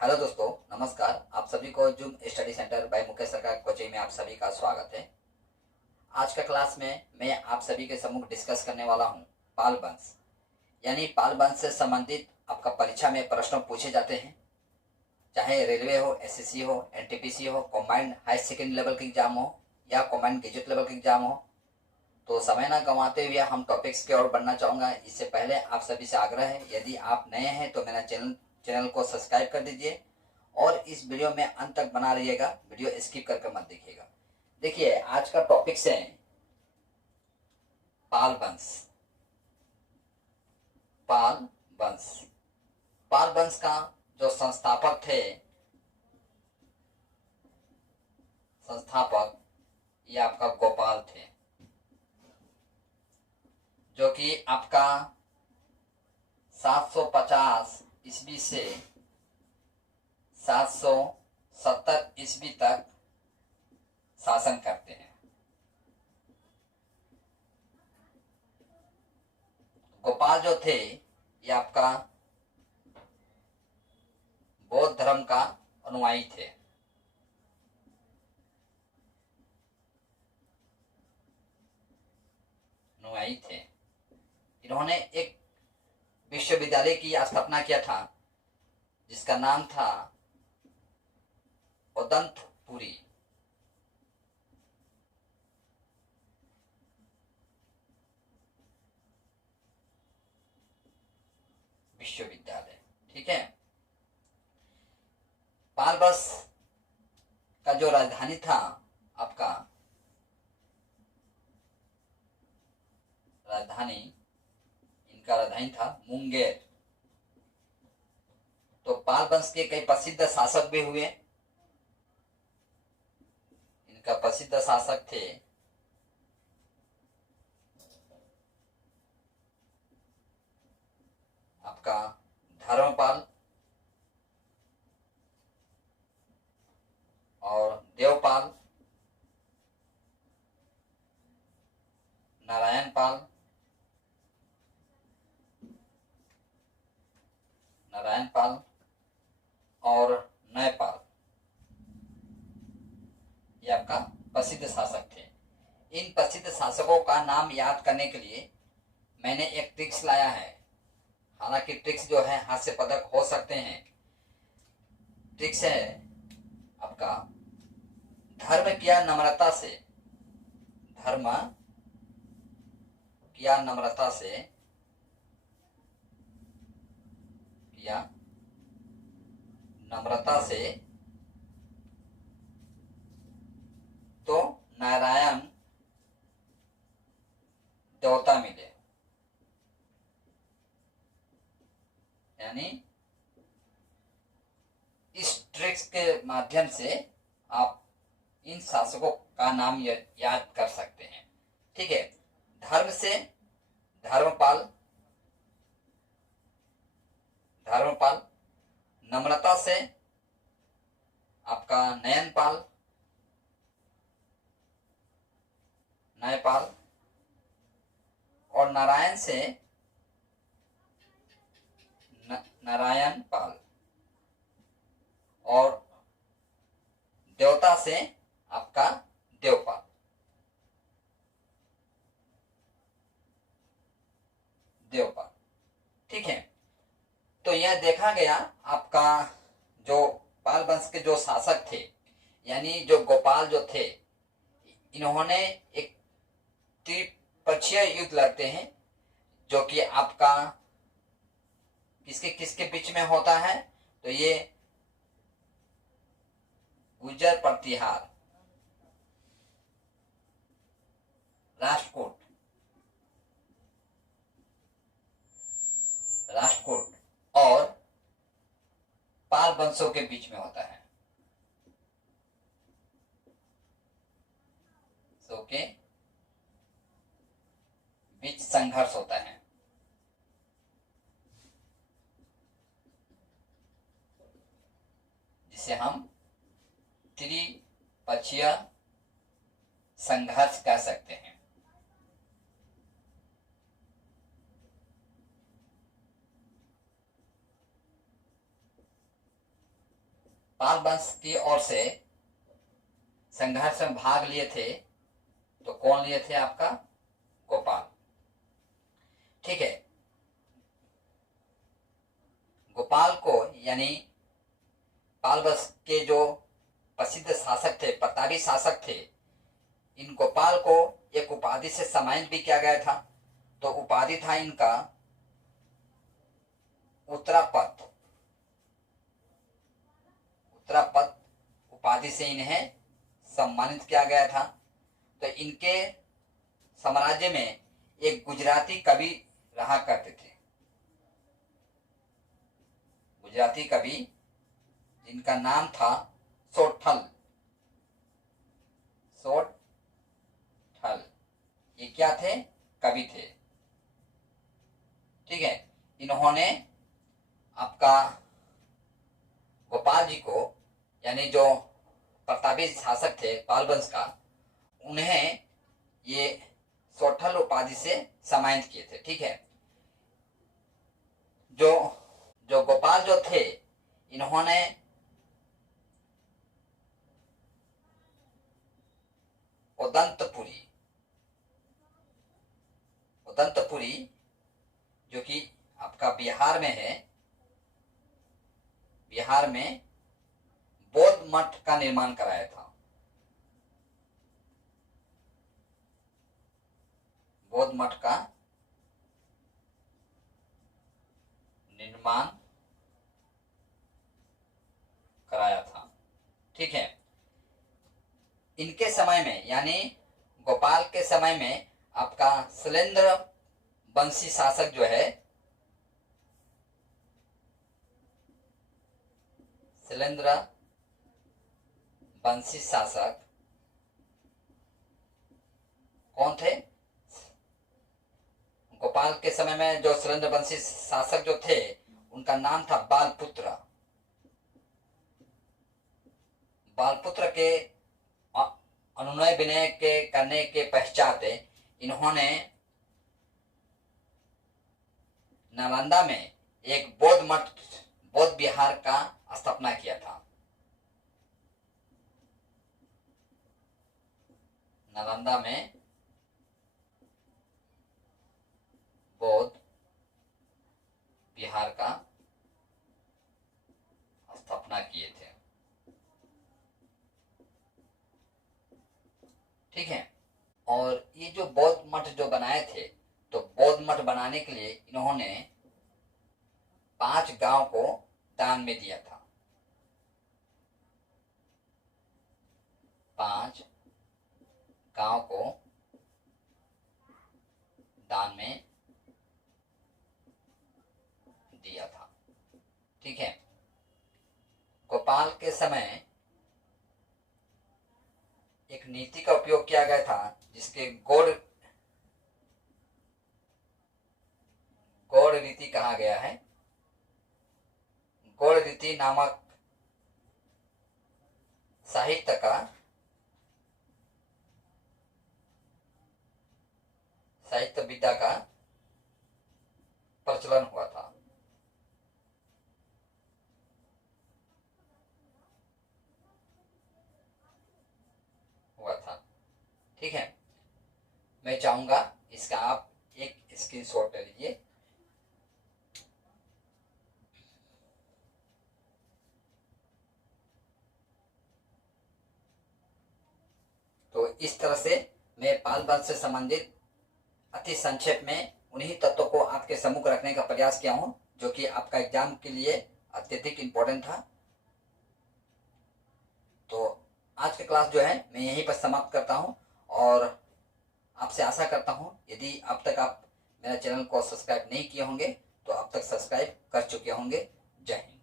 Hello दोस्तों, नमस्कार। आप सभी को Zoom study centre by Mukesh Sarkar coaching में आप सभी का स्वागत है। आज का क्लास में मैं आप सभी के सम्मुख डिस्कस करने वाला हूं पाल वंश। यानी पाल वंश से संबंधित आपका परीक्षा में प्रश्न पूछे जाते हैं, चाहे रेलवे हो, एसएससी हो, एनटीपीसी हो, कॉम्बाइंड हाई सेकेंडरी लेवल की एग्जाम हो या कॉम्बाइंड ग्रेजुएट लेवल की एग्जाम हो। तो समय ना गंवाते हुए हम टॉपिक्स की ओर बढ़ना चाहूंगा। इससे पहले आप सभी से आग्रह है, यदि आप नए हैं तो मेरा चैनल को सब्सक्राइब कर दीजिए और इस वीडियो में अंत तक बना रहिएगा, वीडियो स्किप करके मत देखिएगा। देखिए, आज का टॉपिक है पाल वंश। पाल वंश पाल वंश का जो संस्थापक ये आपका गोपाल थे, जो कि आपका 750 ईस्वी से 770 ईस्वी तक शासन करते हैं। गोपाल जो थे ये आपका बौद्ध धर्म का अनुयायी थे। इन्होंने एक विश्वविद्यालय की स्थापना किया था जिसका नाम था उदंतपुरी। विश्वविद्यालय, ठीक है। पाल वंश का जो राजधानी था आपका इनका राजधानी था मुंगेर। तो पाल वंश के कई प्रसिद्ध शासक भी हुए। इनका प्रसिद्ध शासक थे आपका धर्मपाल और देवपाल, नारायणपाल और नयपाल। ये आपका प्रसिद्ध शासक थे। इन प्रसिद्ध शासकों का नाम याद करने के लिए मैंने एक ट्रिक्स लाया है। हालांकि ट्रिक्स जो है हास्य पदक हो सकते हैं। ट्रिक्स है आपका धर्म किया नम्रता से तो नारायण देवता मिले। यानी इस ट्रिक्स के माध्यम से आप इन शासकों का नाम याद कर सकते हैं, ठीक है। धर्म से धर्मपाल, नम्रता से आपका नयनपाल, और नारायण से नारायणपाल, और देवता से आपका देवपाल। ठीक है। तो यह देखा गया आपका जो पाल वंश के जो शासक थे, यानी जो गोपाल जो थे, इन्होंने एक त्रिपक्षीय युद्ध लड़ते हैं, जो कि आपका किसके बीच में होता है। तो ये गुर्जर प्रतिहार, राष्ट्रकूट और पाल वंशों के बीच में होता है। के बीच संघर्ष होता है। जिसे हम त्रिपक्षीय संघर्ष कह सकते हैं। पाल वंश की ओर से संघर्ष में भाग लिए थे तो कौन लिए थे? आपका गोपाल। ठीक है, गोपाल को यानी पाल वंश के जो प्रसिद्ध शासक थे, प्रतापी शासक थे, इन गोपाल को एक उपाधि से सम्मानित भी किया गया था। तो उपाधि था इनका उत्तरापद। उत्तरापद उपाधि से इन्हें सम्मानित किया गया था। तो इनके साम्राज्य में एक गुजराती कवि रहा करते थे। गुजराती कवि जिनका नाम था सोठल। सोठल ये क्या थे? कवि थे। ठीक है, इन्होंने आपका गोपाल जी को यानी जो प्रतापी शासक थे पाल वंश का, उन्हें ये सोठल उपाधि से सम्मानित किए थे। ठीक है, जो गोपाल जो थे, इन्होंने उदंतपुरी जो कि आपका बिहार में है, बिहार में बौद्ध मठ का निर्माण कराया था। बौद्ध मठ का निर्माण कराया था। ठीक है, इनके समय में यानी गोपाल के समय में आपका शैलेंद्र वंशी शासक जो है, शैलेंद्र वंशी शासक कौन थे? गोपाल के समय में जो शैलेंद्र वंशी शासक जो थे, उनका नाम था बालपुत्र। बालपुत्र के अनुनय विनय के करने के पश्चात इन्होंने नालंदा में एक बौद्ध मठ, बौद्ध विहार का स्थापना किया था। नालंदा में बौद्ध विहार का स्थापना किए थे। ठीक है, और ये जो बौद्ध मठ जो बनाए थे, तो बौद्ध मठ बनाने के लिए इन्होंने 5 गांव को दान में दिया था। 5 गांव को दान में दिया था। ठीक है, गोपाल के समय एक नीति का उपयोग किया गया था जिसके गौड़ रीति कहा गया है। गौड़ रीति नामक साहित्य का साहित्य विद्या का प्रचलन हुआ था। ठीक है, मैं चाहूंगा इसका आप एक स्क्रीनशॉट ले लीजिए। तो इस तरह से मैं पाल वंश से संबंधित अति संक्षेप में उन्हीं तत्वों को आपके सम्मुख रखने का प्रयास किया हूं जो कि आपका एग्जाम के लिए अत्यधिक इम्पोर्टेंट था। तो आज की क्लास जो है मैं यहीं पर समाप्त करता हूं और आपसे आशा करता हूं यदि अब तक आप मेरा चैनल को सब्सक्राइब नहीं किए होंगे तो अब तक सब्सक्राइब कर चुके होंगे। जय हिंद।